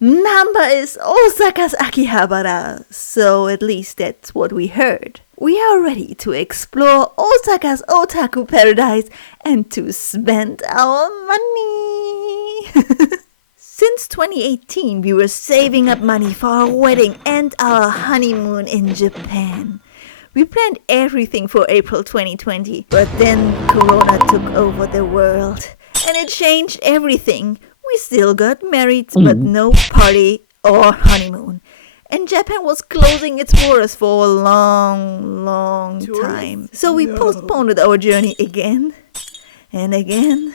Namba is Osaka's Akihabara, so at least that's what we heard. We are ready to explore Osaka's otaku paradise and to spend our money. Since 2018, we were saving up money for our wedding and our honeymoon in Japan. We planned everything for April 2020, but then Corona took over the world and it changed everything. We still got married, but no party or honeymoon. And Japan was closing its borders for a long time. So we postponed our journey again, and again,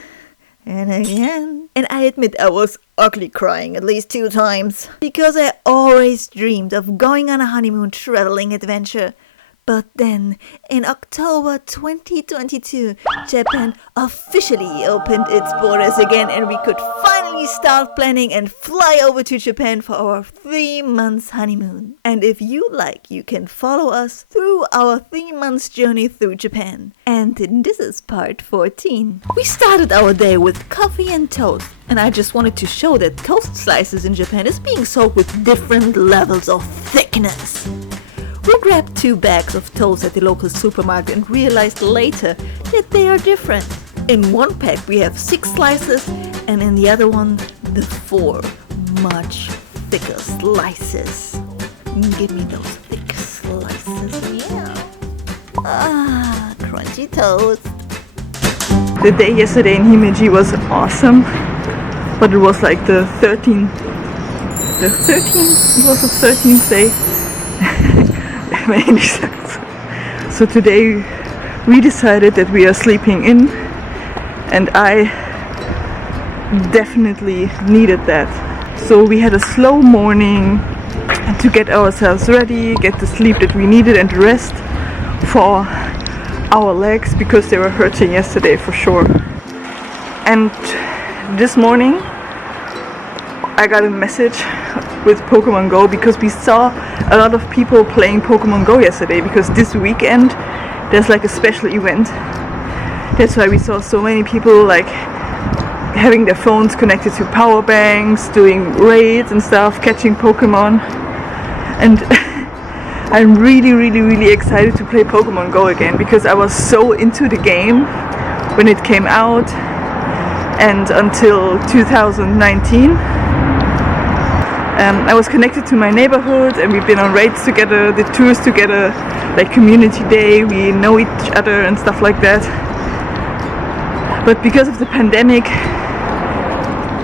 and again. And I admit I was ugly crying at least 2 times. Because I always dreamed of going on a honeymoon traveling adventure. But then, in October 2022, Japan officially opened its borders again and we could finally start planning and fly over to Japan for our 3 months honeymoon. And if you like, you can follow us through our 3 months journey through Japan. And this is part 14. We started our day with coffee and toast. And I just wanted to show that toast slices in Japan is being sold with different levels of thickness. We grabbed 2 bags of toast at the local supermarket and realized later that they are different. In one pack we have 6 slices and in the other one the 4 much thicker slices. Give me those thick slices, yeah. Crunchy toast. The day yesterday in Himeji was awesome, but it was like the 13th. It was the 13th day. So today we decided that we are sleeping in, and I definitely needed that. So we had a slow morning to get ourselves ready, get the sleep that we needed and rest for our legs because they were hurting yesterday for sure. And this morning I got a message with Pokemon Go because we saw a lot of people playing Pokemon Go yesterday because this weekend there's like a special event. That's why we saw so many people like having their phones connected to power banks, doing raids and stuff, catching Pokemon. And I'm really excited to play Pokemon Go again because I was so into the game when it came out and until 2019. I was connected to my neighborhood and we've been on raids together, did tours together, like community day, we know each other and stuff like that. But because of the pandemic,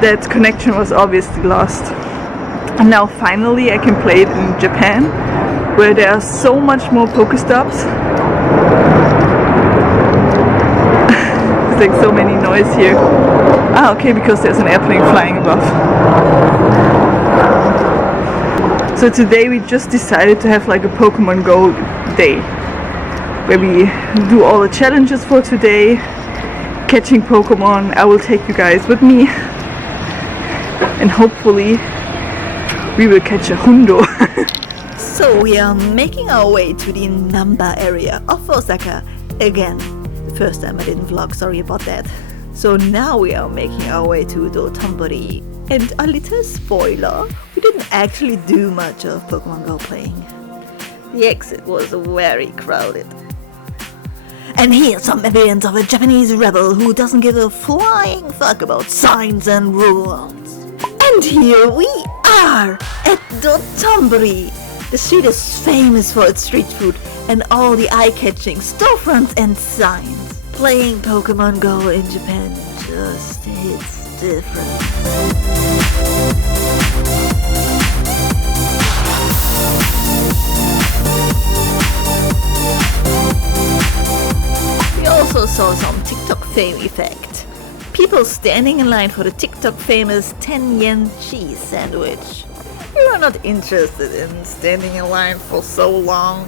that connection was obviously lost. And now finally I can play it in Japan, where there are so much more Pokestops. There's like so many noise here. Okay, because there's an airplane flying above. So today we just decided to have like a Pokemon Go day, where we do all the challenges for today, catching Pokemon. I will take you guys with me, and hopefully we will catch a Hundo. So we are making our way to the Namba area of Osaka again. The first time I didn't vlog, sorry about that. So now we are making our way to Dotonbori. And a little spoiler, we didn't actually do much of Pokemon Go playing. The exit was very crowded. And here's some evidence of a Japanese rebel who doesn't give a flying fuck about signs and rules. And here we are at Dotonbori. The street is famous for its street food and all the eye-catching storefronts and signs. Playing Pokemon Go in Japan just hits different. We also saw some TikTok fame effect. People standing in line for the TikTok famous 10 yen cheese sandwich. We were not interested in standing in line for so long.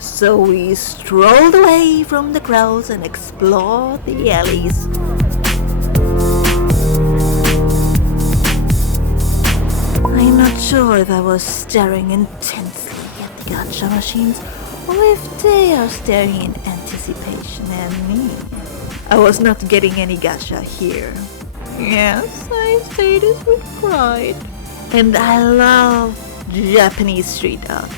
So we strolled away from the crowds and explored the alleys. I'm not sure if I was staring intensely at the gacha machines or if they are staring in anticipation at me. I was not getting any gacha here. Yes, I say this with pride. And I love Japanese street art.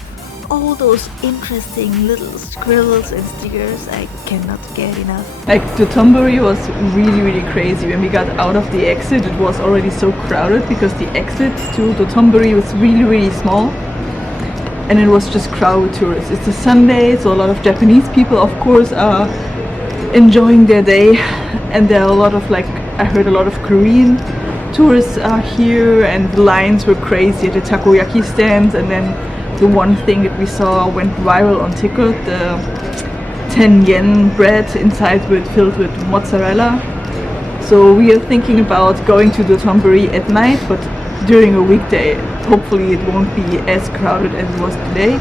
All those interesting little scribbles and stickers, I cannot get enough. Like Dotonbori was really crazy. When we got out of the exit, it was already so crowded because the exit to Dotonbori was really small. And it was just crowded tourists. It's a Sunday, so a lot of Japanese people, of course, are enjoying their day. And there are a lot of, like, I heard a lot of Korean tourists are here, and the lines were crazy at the Takoyaki stands. And then the one thing that we saw went viral on TikTok, the 10 yen bread filled with mozzarella. So we are thinking about going to Dotonbori at night, but during a weekday. Hopefully it won't be as crowded as it was today.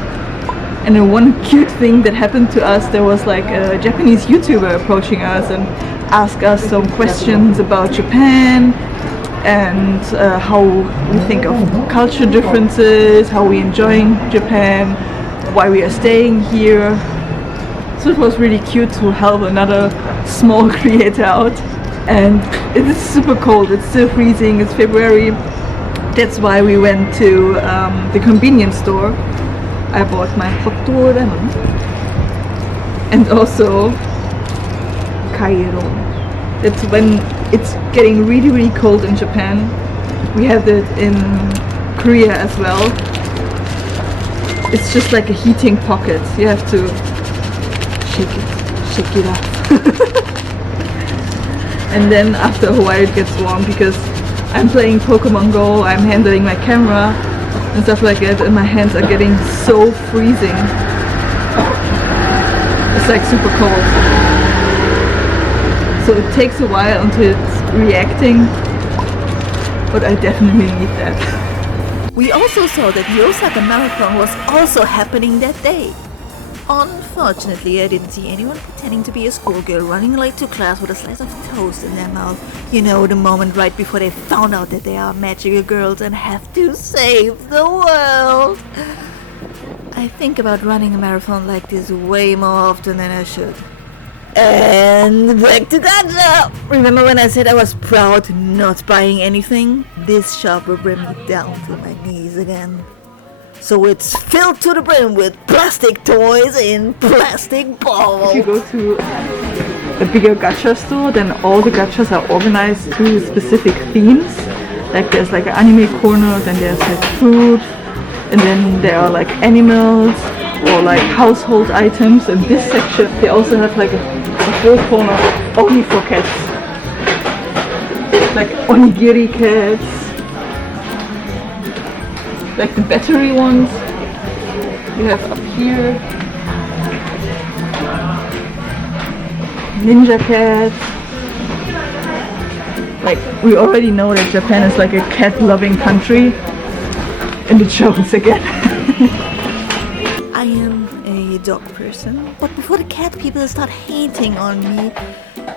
And then one cute thing that happened to us, there was like a Japanese YouTuber approaching us and asked us some questions about Japan and how we think of culture differences, how we're enjoying Japan, why we are staying here. So it was really cute to help another small creator out. And it is super cold, it's still freezing, it's February. That's why we went to the convenience store. I bought my hot lemon and also Cairo. That's when it's getting really cold in Japan. We have it in Korea as well. It's just like a heating pocket. You have to shake it up. And then after a while it gets warm because I'm playing Pokemon Go, I'm handling my camera and stuff like that, and my hands are getting so freezing. It's like super cold. So it takes a while until it's reacting, but I definitely need that. We also saw that the Osaka Marathon was also happening that day. Unfortunately, I didn't see anyone pretending to be a schoolgirl running late to class with a slice of toast in their mouth. You know, the moment right before they found out that they are magical girls and have to save the world. I think about running a marathon like this way more often than I should. And back to Gacha! Remember when I said I was proud not buying anything? This shop will bring me down to my knees again. So it's filled to the brim with plastic toys in plastic balls. If you go to a bigger gacha store, then all the gachas are organized to specific themes. Like there's like an anime corner, then there's like food, and then there are like animals or like household items. And this section, they also have like a whole corner only for cats. Like onigiri cats. Like the battery ones you have up here. Ninja cat. Like we already know that Japan is like a cat loving country, and it shows again. I am a dog person, but before the cat people start hating on me,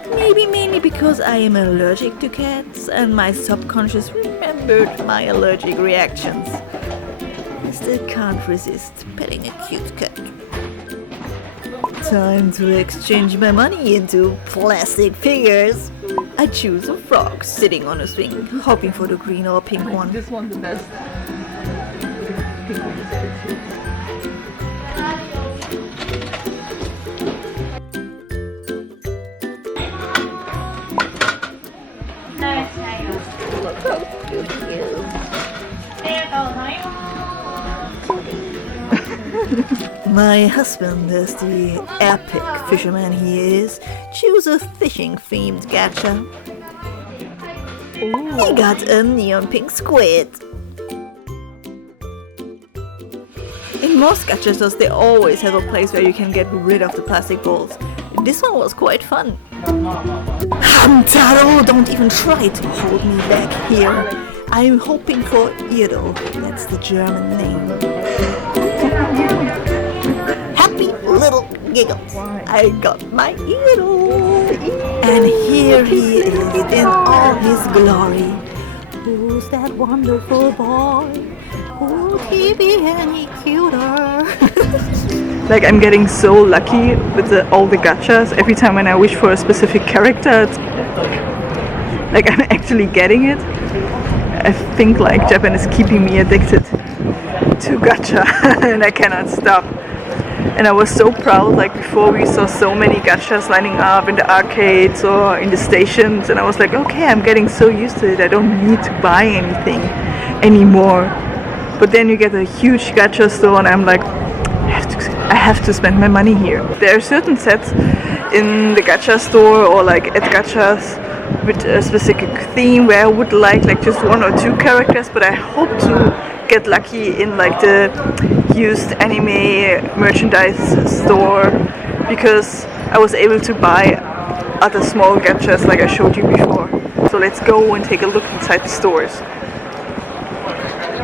maybe mainly because I am allergic to cats and my subconscious remembered my allergic reactions. I still can't resist petting a cute cat. Time to exchange my money into plastic figures. I choose a frog sitting on a swing, hoping for the green or pink one. This one's the best. Pink one is good too. Look how cute he is. My husband, as the epic fisherman he is, chose a fishing-themed gacha. Ooh. He got a neon pink squid. In most gacha stores, they always have a place where you can get rid of the plastic balls. This one was quite fun. Hamtaro, don't even try to hold me back here. I'm hoping for Iro, that's the German name. Happy little giggles. I got my Iro. And here he is in all his glory. Who's that wonderful boy? Would he be any cuter? Like I'm getting so lucky with all the gachas. Every time when I wish for a specific character, it's like I'm actually getting it. I think like Japan is keeping me addicted to gacha and I cannot stop. And I was so proud, like before we saw so many gachas lining up in the arcades or in the stations, and I was like, okay, I'm getting so used to it, I don't need to buy anything anymore. But then you get a huge gacha store and I'm like, I have to spend my money here. There are certain sets in the gacha store or like at gachas with a specific theme where I would like just 1 or 2 characters, but I hope to get lucky in like the used anime merchandise store, because I was able to buy other small gachas like I showed you before. So let's go and take a look inside the stores.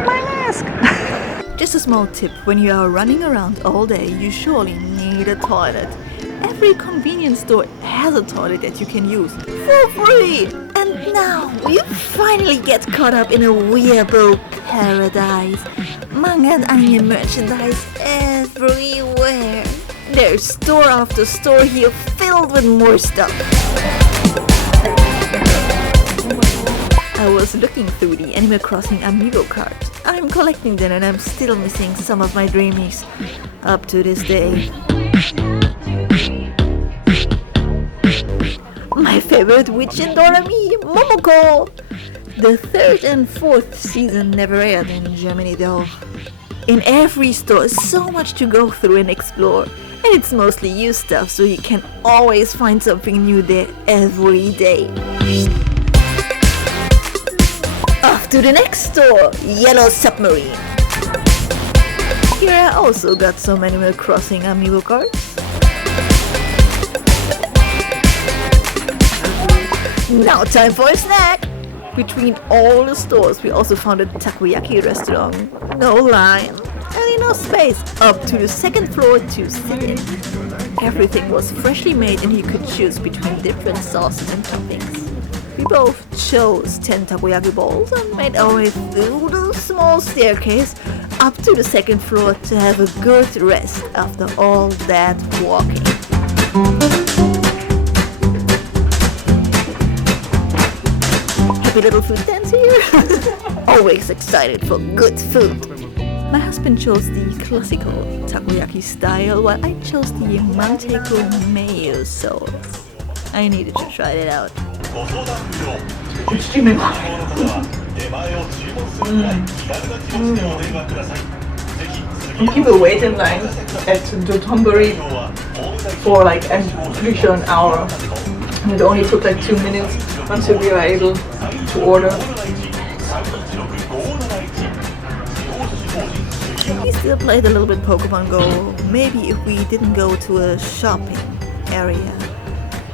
My mask! Just a small tip, when you are running around all day, you surely need a toilet. Every convenience store has a toilet that you can use for free! And now we finally get caught up in a weeaboo paradise. Manga and anime merchandise everywhere. There's store after store here filled with more stuff. I was looking through the Animal Crossing amiibo cards. I'm collecting them and I'm still missing some of my dreamies up to this day. My favorite witch in Dorami, Momoko! The 3rd and 4th season never aired in Germany though. In every store, so much to go through and explore. And it's mostly used stuff, so you can always find something new there every day. Off to the next store, Yellow Submarine. Here I also got some Animal Crossing amiibo cards. Now time for a snack! Between all the stores we also found a Takoyaki restaurant. No line and enough space up to the 2nd floor to sit in. Everything was freshly made and you could choose between different sauces and toppings. We both chose 10 takoyaki balls and made our way through the small staircase up to the 2nd floor to have a good rest after all that walking. Happy little food dance here. Always excited for good food. My husband chose the classical takoyaki style while I chose the manchego mayo sauce. I needed to try it out. People wait in line at Dotonbori for like, I'm pretty sure an hour. And it only took like 2 minutes until we were able to order. We still played a little bit Pokemon Go. Maybe if we didn't go to a shopping area,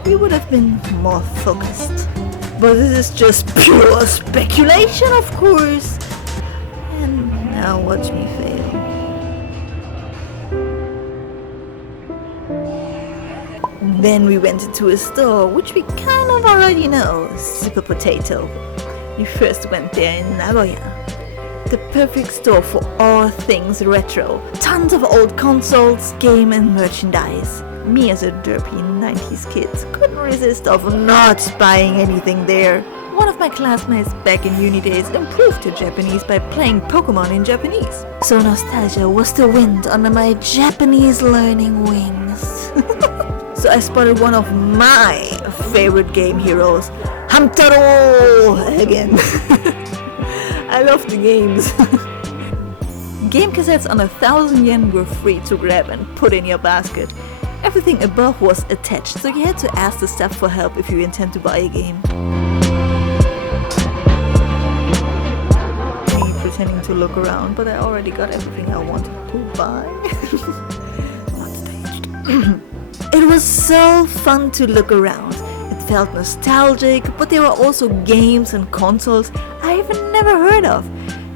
we would have been more focused. But this is just pure speculation, of course. And now watch me fail. Then we went into a store, which we kind of already know, Super Potato. We first went there in Nagoya. The perfect store for all things retro. Tons of old consoles, game and merchandise. Me as a derpy 90s kid couldn't resist of not buying anything there. One of my classmates back in uni days improved her Japanese by playing Pokémon in Japanese. So nostalgia was the wind under my Japanese learning wings. So I spotted one of my favorite game heroes, Hamtaro, again. I love the games. Game cassettes on 1,000 yen were free to grab and put in your basket. Everything above was attached, so you had to ask the staff for help if you intend to buy a game. Me pretending to look around, but I already got everything I wanted to buy. Not staged. It was so fun to look around. It felt nostalgic, but there were also games and consoles I've never heard of.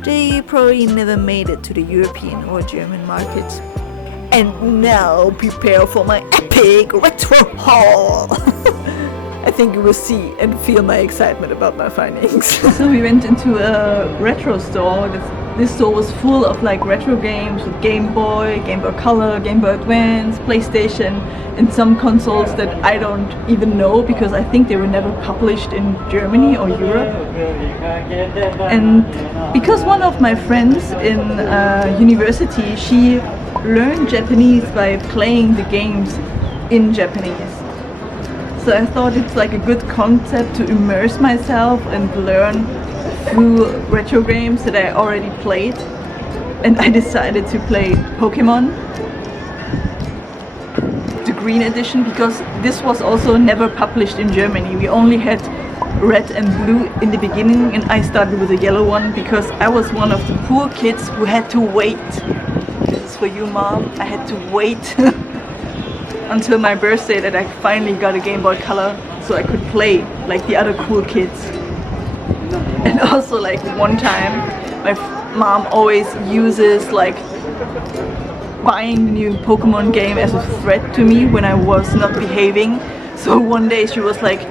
They probably never made it to the European or German markets. And now prepare for my epic retro haul! I think you will see and feel my excitement about my findings. So we went into a retro store that's this store was full of like retro games with Game Boy, Game Boy Color, Game Boy Advance, PlayStation, and some consoles that I don't even know because I think they were never published in Germany or Europe. And because one of my friends in university, she learned Japanese by playing the games in Japanese. So I thought it's like a good concept to immerse myself and learn through retro games that I already played. And I decided to play Pokémon, the green edition, because this was also never published in Germany. We only had red and blue in the beginning, and I started with the yellow one because I was one of the poor kids who had to wait. This is for you, Mom. I had to wait until my birthday that I finally got a Game Boy Color so I could play like the other cool kids. And also like one time my mom always uses like buying the new Pokemon game as a threat to me when I was not behaving. So one day she was like,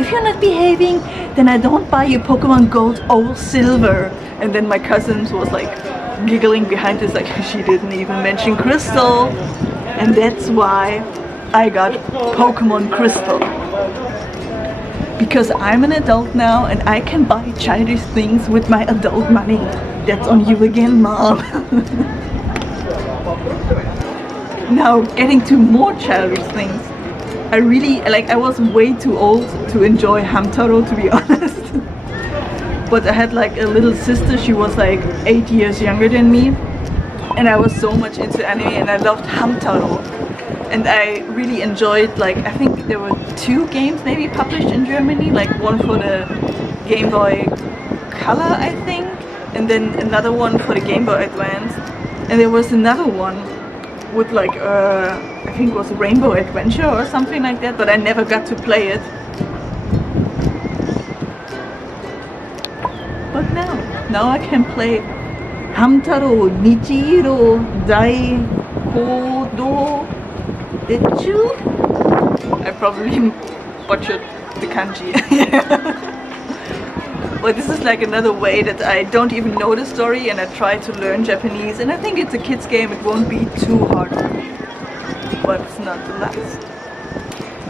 if you're not behaving, then I don't buy you Pokemon Gold or Silver. And then my cousins was like giggling behind us like she didn't even mention Crystal. And that's why I got Pokemon Crystal. Because I'm an adult now and I can buy childish things with my adult money. That's on you again, Mom. Now, getting to more childish things. I was way too old to enjoy Hamtaro, to be honest. But I had like a little sister, she was like 8 years younger than me. And I was so much into anime and I loved Hamtaro. And I really enjoyed, like, I think there were 2 games maybe published in Germany, like one for the Game Boy Color, I think, and then another one for the Game Boy Advance. And there was another one with like, I think it was Rainbow Adventure or something like that, but I never got to play it. But now I can play Hamtaro Nichiro Dai Kodo Dechu? I probably butchered the kanji. But this is like another way that I don't even know the story and I try to learn Japanese, and I think it's a kid's game, it won't be too hard for me. But it's not the last.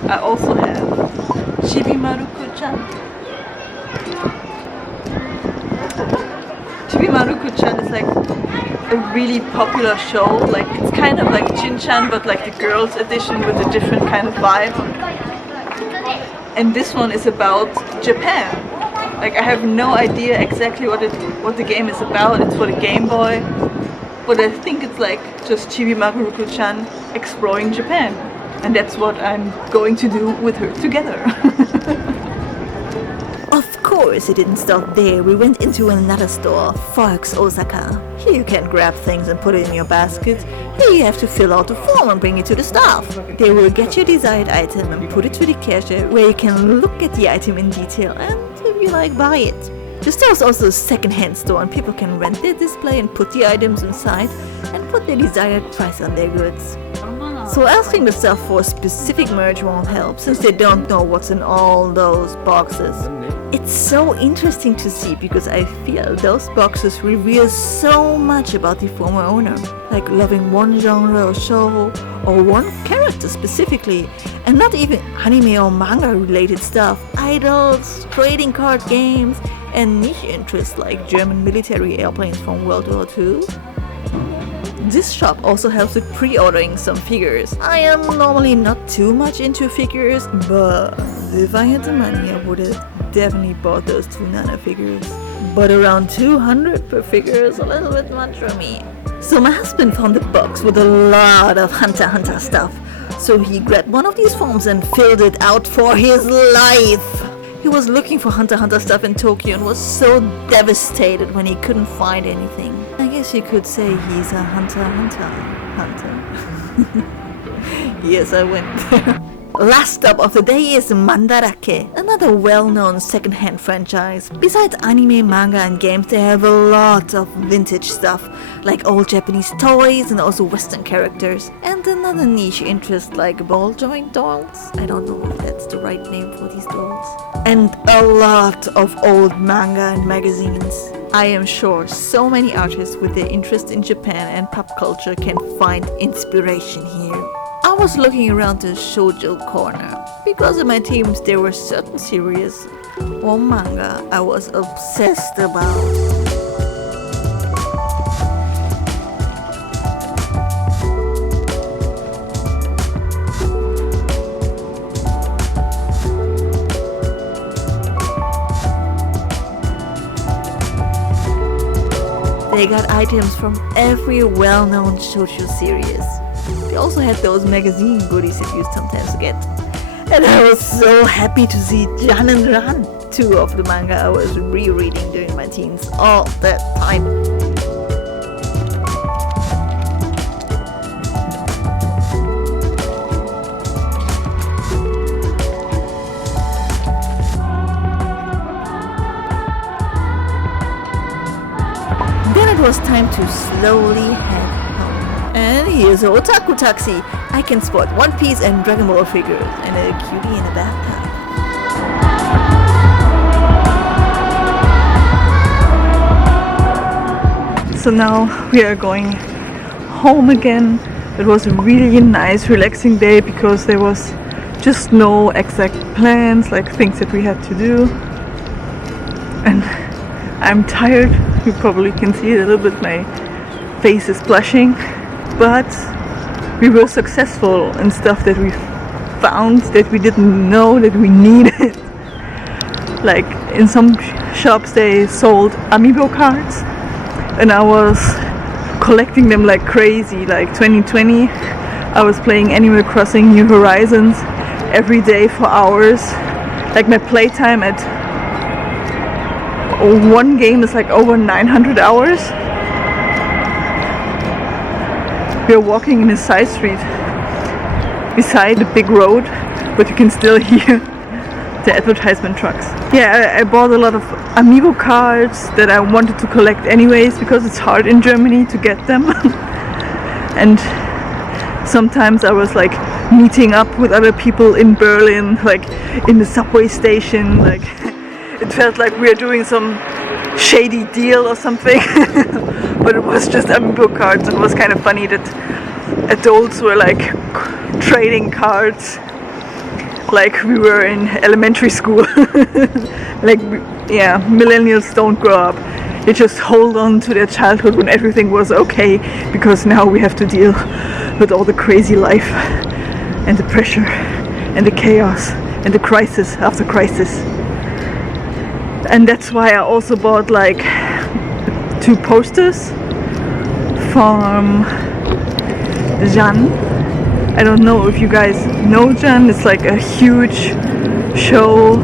I also have Chibimaruku-chan. Chibimaruku-chan is like a really popular show, like it's kind of like Shin-chan but like the girls edition with a different kind of vibe. And this one is about Japan. Like I have no idea exactly what the game is about. It's for the Game Boy, but I think it's like just Chibimaruku-chan exploring Japan, and that's what I'm going to do with her together. Of course, it didn't stop there. We went into another store, Volks Osaka. Here you can grab things and put it in your basket. Here you have to fill out the form and bring it to the staff. They will get your desired item and put it to the cashier, where you can look at the item in detail and, if you like, buy it. The store is also a second-hand store and people can rent their display and put the items inside and put their desired price on their goods. So asking the staff for specific merch won't help, since they don't know what's in all those boxes. It's so interesting to see because I feel those boxes reveal so much about the former owner, like loving one genre or show or one character specifically, and not even anime or manga related stuff, idols, trading card games, and niche interests like German military airplanes from World War II. This shop also helps with pre-ordering some figures. I am normally not too much into figures, but if I had the money, I would have definitely bought those 2 Nana figures. But around 200 per figure is a little bit much for me. So my husband found a box with a lot of Hunter x Hunter stuff. So he grabbed one of these forms and filled it out for his life. He was looking for Hunter x Hunter stuff in Tokyo and was so devastated when he couldn't find anything. I guess you could say he's a Hunter x Hunter. Yes, I went there. Last stop of the day is Mandarake, another well-known second-hand franchise. Besides anime, manga and games, they have a lot of vintage stuff, like old Japanese toys and also Western characters. And another niche interest like ball joint dolls. I don't know if that's the right name for these dolls. And a lot of old manga and magazines. I am sure so many artists with their interest in Japan and pop culture can find inspiration here. I was looking around the shoujo corner. Because of my teams, there were certain series or manga I was obsessed about. They got items from every well-known shoujo series. They also had those magazine goodies that you sometimes get. And I was so happy to see Jeanne and Ran, two of the manga I was rereading during my teens all that time. Then it was time to slowly head home. And here's an Otaku taxi. I can spot One Piece and Dragon Ball figures and a cutie in a bathtub. So now we are going home again. It was a really nice, relaxing day because there was just no exact plans, like things that we had to do. And I'm tired. You probably can see it a little bit. My face is blushing. But we were successful in stuff that we found that we didn't know that we needed. Like in some shops they sold amiibo cards and I was collecting them like crazy. Like 2020 I was playing Animal Crossing New Horizons every day for hours. Like my playtime at one game is like over 900 hours. We are walking in a side street beside a big road, but you can still hear the advertisement trucks. Yeah, I bought a lot of amiibo cards that I wanted to collect anyways because it's hard in Germany to get them. And sometimes I was like meeting up with other people in Berlin, like in the subway station. Like it felt like we were doing some shady deal or something. But it was just amiibo cards. It was kind of funny that adults were like trading cards like we were in elementary school. Like, yeah, millennials don't grow up. They just hold on to their childhood when everything was okay, because now we have to deal with all the crazy life and the pressure and the chaos and the crisis after crisis. And that's why I also bought like 2 posters from Jeanne. I don't know if you guys know Jeanne. It's like a huge show,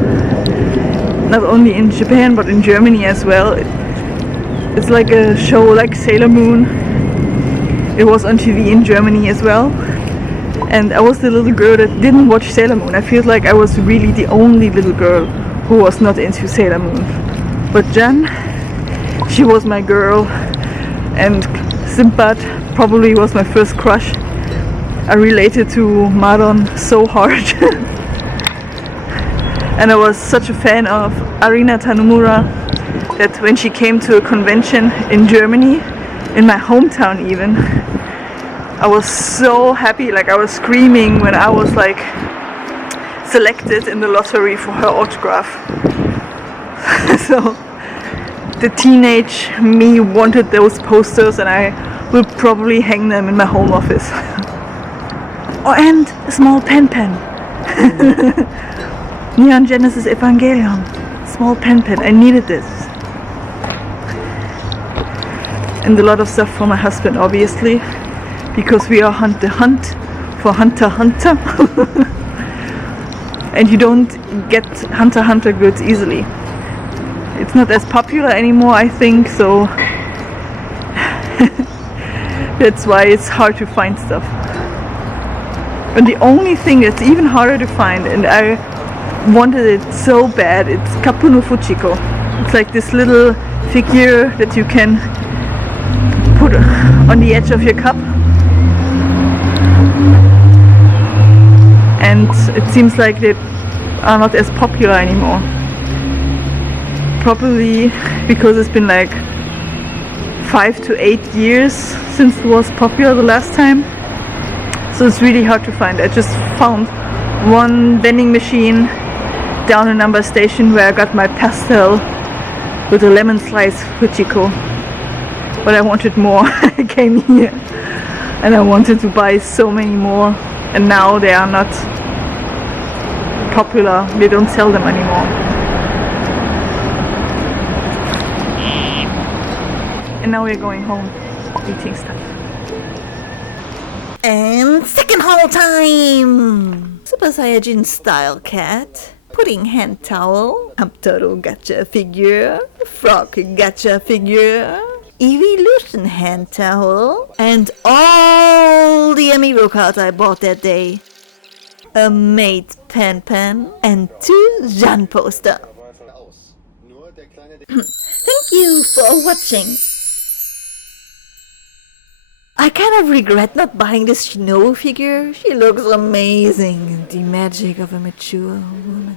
not only in Japan but in Germany as well. It's like a show like Sailor Moon. It was on TV in Germany as well. And I was the little girl that didn't watch Sailor Moon. I feel like I was really the only little girl who was not into Sailor Moon. But Jeanne, she was my girl, and Sinbad probably was my first crush. I related to Maron so hard. And I was such a fan of Arina Tanomura that when she came to a convention in Germany, in my hometown even, I was so happy. Like I was screaming when I was like selected in the lottery for her autograph. So the teenage me wanted those posters, and I will probably hang them in my home office. Oh, and a small pen. Neon Genesis Evangelion. Small pen. I needed this. And a lot of stuff for my husband, obviously, because we are hunt for Hunter x Hunter. And you don't get Hunter x Hunter goods easily. It's not as popular anymore, I think, so that's why it's hard to find stuff. And the only thing that's even harder to find, and I wanted it so bad, it's Kapu no Fujiko. It's like this little figure that you can put on the edge of your cup. And it seems like they are not as popular anymore. probably because it's been like 5 to 8 years since it was popular the last time. So it's really hard to find. I just found one vending machine down in Namba station where I got my pastel with a lemon slice Hachiko. But I wanted more. I came here and I wanted to buy so many more, and now they are not popular. They don't sell them anymore. And now we're going home, eating stuff. And second haul time! Super Saiyajin style cat, pudding hand towel, Hamtaro gacha figure, frog gacha figure, evolution hand towel, and all the amiibo cards I bought that day. A mate pen, and 2 Jeanne poster. Thank you for watching. I kind of regret not buying this Shino figure. She looks amazing. The magic of a mature woman.